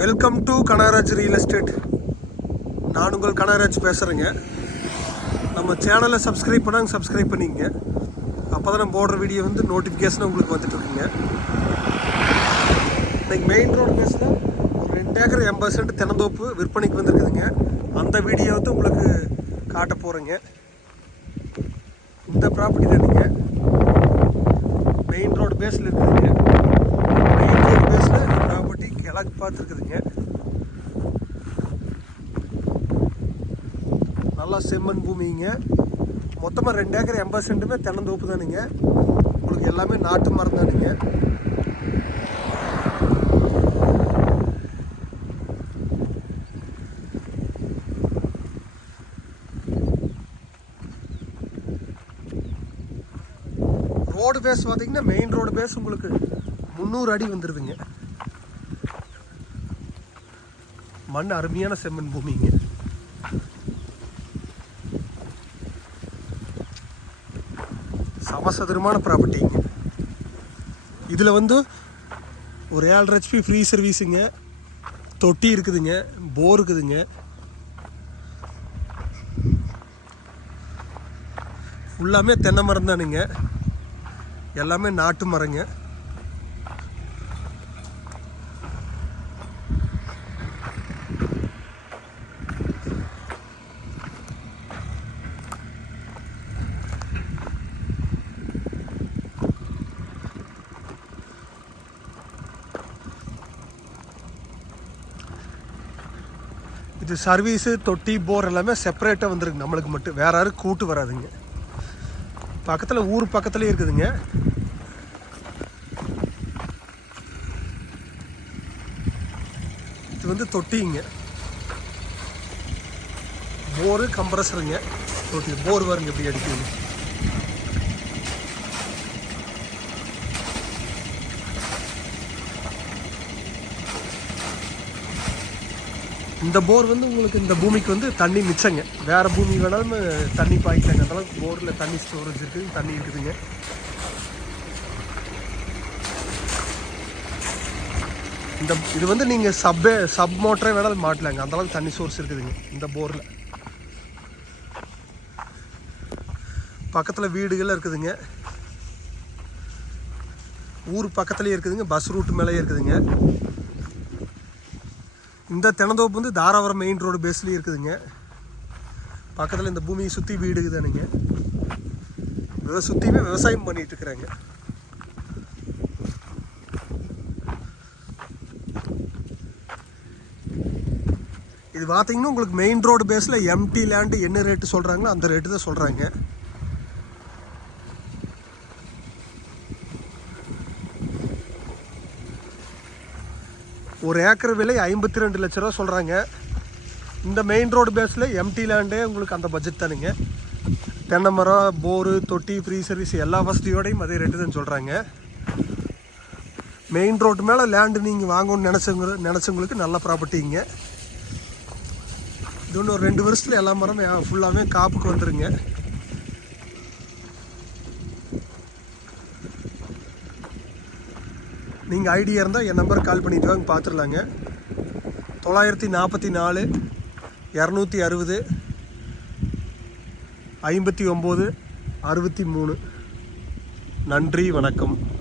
Welcome to Kanagaraj real estate நான் உங்கள் கனகராஜ் பேசுகிறேங்க நம்ம சேனலை சப்ஸ்கிரைப் பண்ணாங்க சப்ஸ்கிரைப் பண்ணிக்கங்க அப்போ தான் நம்ம போடுற வீடியோ வந்து நோட்டிஃபிகேஷன் உங்களுக்கு வந்துட்டு இன்றைக்கி மெயின் ரோடு பேஸில் ஒரு ரெண்டு ஏக்கர் எண்பது சென்ட் தினந்தோப்பு விற்பனைக்கு வந்திருக்குதுங்க. அந்த வீடியோ வந்து உங்களுக்கு காட்ட போகிறேங்க இந்த ப்ராப்பர்ட்டி தானுங்க மெயின் ரோடு பேஸில் இருக்குதுங்க மெயின் ரோடு பேஸில் ப்ராப்பர்ட்டி கிழக்கு பார்த்துருக்குதுங்க நல்லா செம்மண் பூமிங்க. மொத்தமாக ரெண்டு ஏக்கர் எண்பது சென்ட்டுமே தென்னந்தோப்பு தானுங்க. உங்களுக்கு எல்லாமே நாட்டு மரம் தானுங்க. ரோடு பேஸ் பார்த்தீங்கன்னா மெயின் ரோடு பேஸ் உங்களுக்கு முந்நூறு அடி வந்துடுதுங்க மண் அருமையான செம்மண் பூமிங்க சமசதுரமான ப்ராப்பர்ட்டிங்க இதில் வந்து ஒரு ஏழரை ஹெச்பி ஃப்ரீ சர்வீஸுங்க தொட்டி இருக்குதுங்க போர் இருக்குதுங்க. ஃபுல்லாமே தென்னை மரம் தானுங்க. எல்லாமே நாட்டு மரங்க. இது சர்வீஸு தொட்டி போர் எல்லாமே செப்பரேட்டாக வந்துருக்கு நம்மளுக்கு மட்டும். வேற யாரும் கூட்டு வராதுங்க. பக்கத்தில் ஊர் பக்கத்துலேயே இருக்குதுங்க. இது வந்து தொட்டிங்க. போரு கம்ப்ரஸருங்க தொட்டி போர் வருங்க எப்படி அடிக்குது இந்த போர் வந்து உங்களுக்கு இந்த பூமிக்கு வந்து தண்ணி மிச்சங்க. வேறு பூமி வேணாலும் தண்ணி பாய்க்கலாங்க. அந்த அளவுக்கு போரில் தண்ணி ஸ்டோரேஜ் இருக்குது தண்ணி இருக்குதுங்க. இந்த இது வந்து நீங்கள் சப்பே சப் மோட்டரே வேணாலும் மாட்டலாங்க. அந்த அளவுக்கு தண்ணி சோர்ஸ் இருக்குதுங்க இந்த போரில். பக்கத்தில் வீடுகள் இருக்குதுங்க. ஊர் பக்கத்துலேயே இருக்குதுங்க பஸ் ரூட் மேலேயே இருக்குதுங்க. இந்த தென்னந்தோப்பு வந்து தாராபுரம் மெயின் ரோடு பேஸ்லேயே இருக்குதுங்க. பக்கத்தில் இந்த பூமியை சுற்றி வீடு தானுங்க விவ சுற்றியுமே விவசாயம் பண்ணிகிட்ருக்குறாங்க இருக்கிறாங்க. இது பார்த்தீங்கன்னா உங்களுக்கு மெயின் ரோடு பேஸில் எம்டி லேண்டு என்ன ரேட்டு சொல்கிறாங்களோ அந்த ரேட்டு தான் சொல்கிறாங்க ஒரு ஏக்கர் விலை ஐம்பத்தி ரெண்டு லட்ச ரூபா சொல்கிறாங்க இந்த மெயின் ரோடு பேஸில் எம்டி லேண்டே உங்களுக்கு அந்த பட்ஜெட் தானுங்க. தென்னை மரம் போரு தொட்டி ஃப்ரீ சர்வீஸ் எல்லா வசதியோடையும் அதே ரேட்டு தான் சொல்கிறாங்க மெயின் ரோடு மேலே லேண்டு நீங்கள் வாங்கணும்னு நினச்சவங்க நினச்சவங்களுக்கு நல்ல ப்ராப்பர்ட்டிங்க இது ஒன்று ரெண்டு வருஷத்தில் எல்லா மரமும் ஃபுல்லாகவே காப்புக்கு வந்துடுங்க நீங்கள் ஐடியா இருந்தால் என் நம்பர் கால் பண்ணிட்டு வாங்க பார்த்துடலாங்க தொள்ளாயிரத்தி நாற்பத்தி நாலு இரநூத்தி அறுபது ஐம்பத்தி ஒம்பது அறுபத்தி மூணு. நன்றி வணக்கம்.